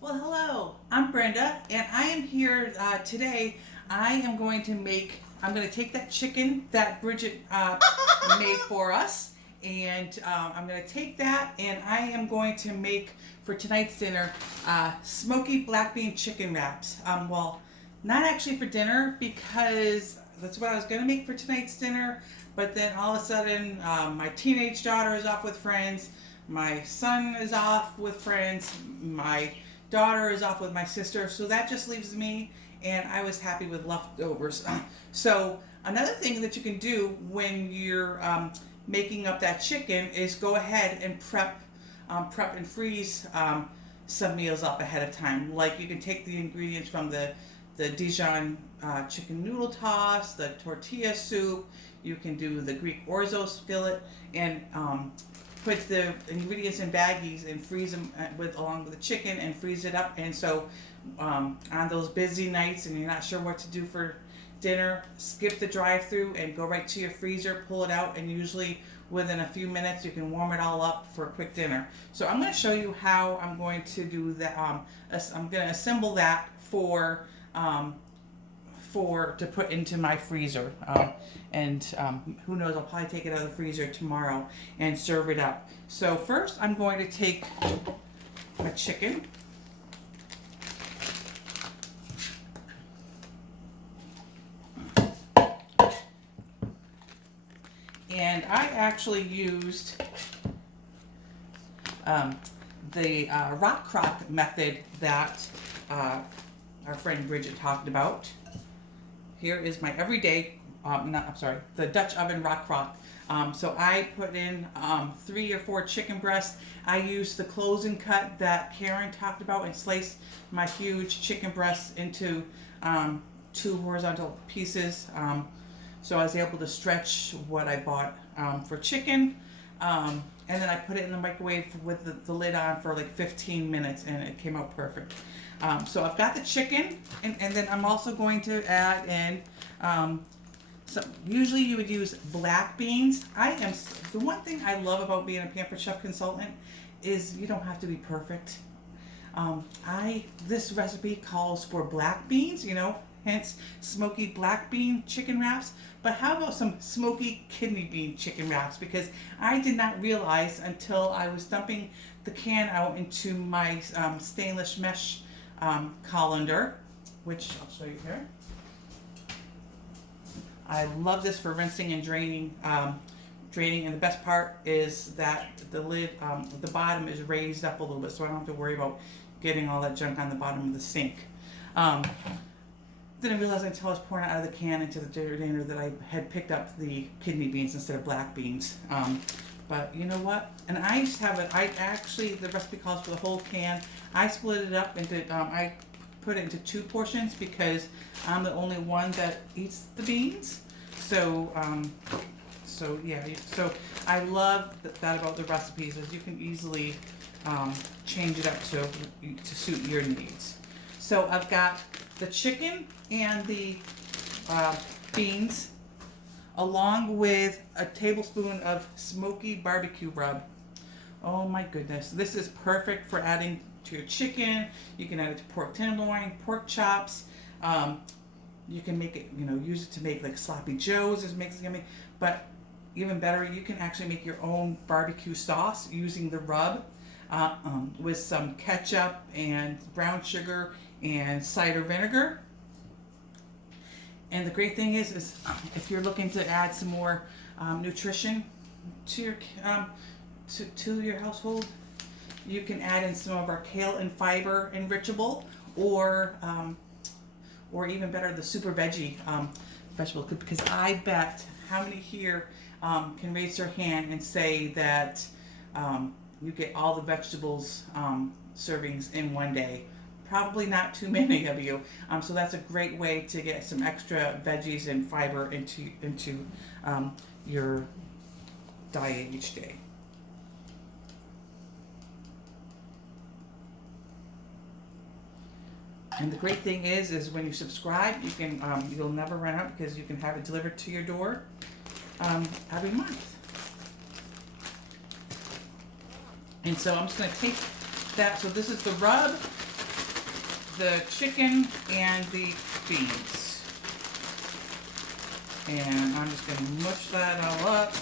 Well, hello, I'm Brenda, and I am here today. I'm going to take that chicken that Bridget made for us, and I'm going to take that and I am going to make for tonight's dinner smoky black bean chicken wraps. Well, not actually for dinner because that's what I was going to make for tonight's dinner, but then all of a sudden my teenage daughter is off with friends, my son is off with friends, my daughter is off with my sister, so that just leaves me, and I was happy with leftovers. So another thing that you can do when you're making up that chicken is go ahead and prep and freeze some meals up ahead of time. Like you can take the ingredients from the Dijon chicken noodle toss, the tortilla soup. You can do the Greek orzo skillet, and put the ingredients in baggies and freeze them along with the chicken and freeze it up. And so on those busy nights and you're not sure what to do for dinner, skip the drive-through and go right to your freezer, pull it out, and usually within a few minutes you can warm it all up for a quick dinner. So I'm going to show you how I'm going to do that. I'm going to assemble that to put into my freezer, and who knows, I'll probably take it out of the freezer tomorrow and serve it up. So first I'm going to take my chicken, and I actually used the rock crock method that our friend Bridget talked about. Here is my everyday, the Dutch oven rock crock. So I put in 3 or 4 chicken breasts. I used the close and cut that Karen talked about and sliced my huge chicken breasts into 2 horizontal pieces. So I was able to stretch what I bought for chicken. And then I put it in the microwave with the lid on for like 15 minutes, and it came out perfect. So I've got the chicken, and then I'm also going to add in, usually you would use black beans. The one thing I love about being a Pampered Chef consultant is you don't have to be perfect. This recipe calls for black beans, hence smoky black bean chicken wraps. But how about some smoky kidney bean chicken wraps? Because I did not realize until I was dumping the can out into my stainless mesh colander, which I'll show you here. I love this for rinsing and draining. And the best part is that the lid, the bottom is raised up a little bit, so I don't have to worry about getting all that junk on the bottom of the sink. Then I realized until I was pouring it out of the can into the drainer that I had picked up the kidney beans instead of black beans. But you know what? And I just have it. The recipe calls for the whole can. I split it up into. I put it into 2 portions because I'm the only one that eats the beans. So, yeah. So I love that about the recipes, is you can easily change it up to suit your needs. So I've got the chicken and the beans, along with a tablespoon of smoky barbecue rub. Oh my goodness, this is perfect for adding to your chicken. You can add it to pork tenderloin, pork chops. You can make it, use it to make like sloppy joes. It makes it yummy. But even better, you can actually make your own barbecue sauce using the rub with some ketchup and brown sugar and cider vinegar. And the great thing is if you're looking to add some more nutrition to your household, you can add in some of our kale and fiber enrichable, or even better, the super veggie vegetable. Because I bet how many here can raise their hand and say that you get all the vegetables servings in one day. Probably not too many of you. So that's a great way to get some extra veggies and fiber into your diet each day. And the great thing is when you subscribe, you can you'll never run out, because you can have it delivered to your door every month. And so I'm just going to take that. So this is the rub the chicken and the beans. And I'm just going to mush that all up.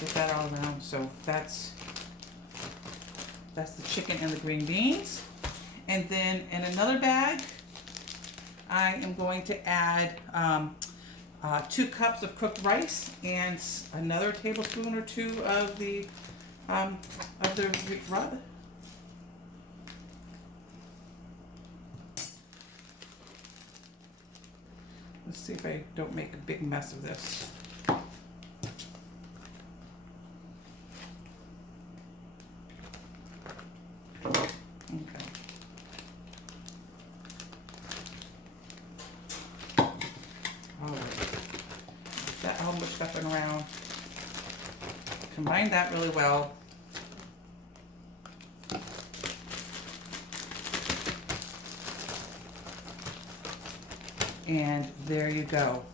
Get that all around. So that's the chicken and the green beans. And then in another bag, I am going to add 2 cups of cooked rice and another tablespoon or 2 of the rub. Let's see if I don't make a big mess of this. Okay. That all mushed up and around. Combine that really well. And there you go.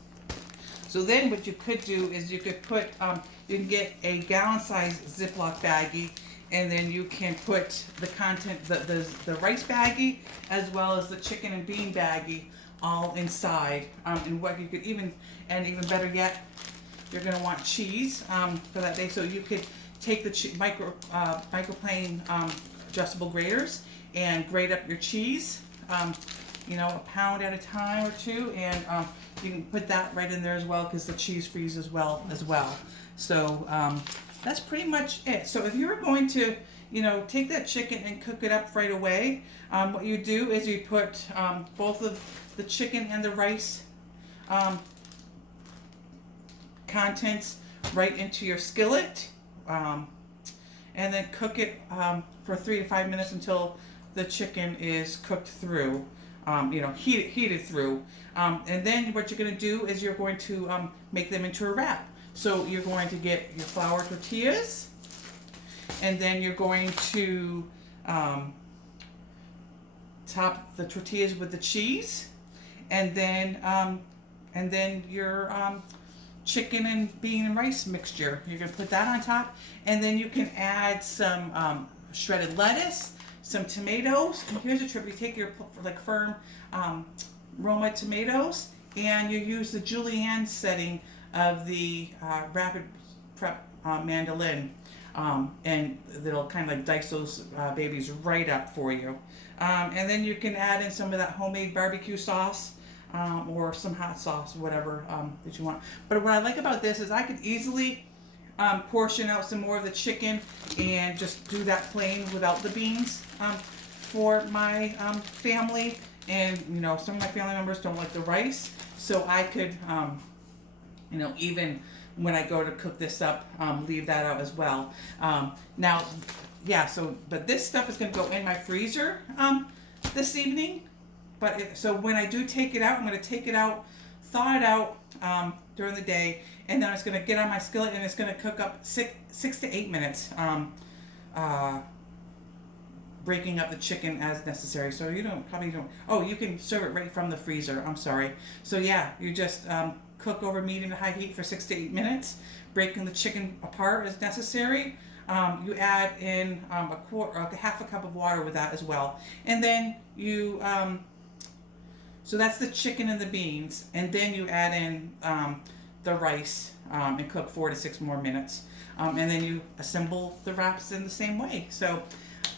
So then what you could do is you could put, you can get a gallon-sized Ziploc baggie, and then you can put the content, the rice baggie, as well as the chicken and bean baggie all inside. And what you could even better yet, you're going to want cheese for that day. So you could take the microplane adjustable graters and grate up your cheese, you know, a pound at a time or 2, and you can put that right in there as well because the cheese freezes well as well. So that's pretty much it. So if you're going to, you know, take that chicken and cook it up right away, what you do is you put both of the chicken and the rice contents right into your skillet, and then cook it for 3 to 5 minutes until the chicken is cooked through, you know, heated through. And then what you're going to do is you're going to make them into a wrap. So you're going to get your flour tortillas, and then you're going to top the tortillas with the cheese, and then your chicken and bean and rice mixture. You're going to put that on top, and then you can add some shredded lettuce, some tomatoes. And here's a trick: you take your like firm Roma tomatoes, and you use the julienne setting of the rapid prep mandolin, and it'll kind of like dice those babies right up for you. And then you can add in some of that homemade barbecue sauce, or some hot sauce, whatever that you want. But what I like about this is I could easily portion out some more of the chicken and just do that plain without the beans for my family. And you know, some of my family members don't like the rice, so I could, you know, even when I go to cook this up, leave that out as well. Now, yeah. But this stuff is going to go in my freezer this evening. So when I do take it out, I'm going to take it out, thaw it out during the day, and then it's going to get on my skillet, and it's going to cook up 6 to 8 minutes, breaking up the chicken as necessary. So you probably don't. Oh, you can serve it right from the freezer. I'm sorry. So yeah, you just cook over medium to high heat for 6 to 8 minutes, breaking the chicken apart as necessary. You add in half a cup of water with that as well, and then you. So that's the chicken and the beans, and then you add in the rice and cook 4 to 6 more minutes, and then you assemble the wraps in the same way. So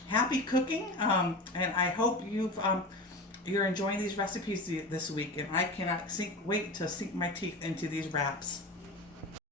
happy cooking, and I hope you're enjoying these recipes this week, and I cannot wait to sink my teeth into these wraps.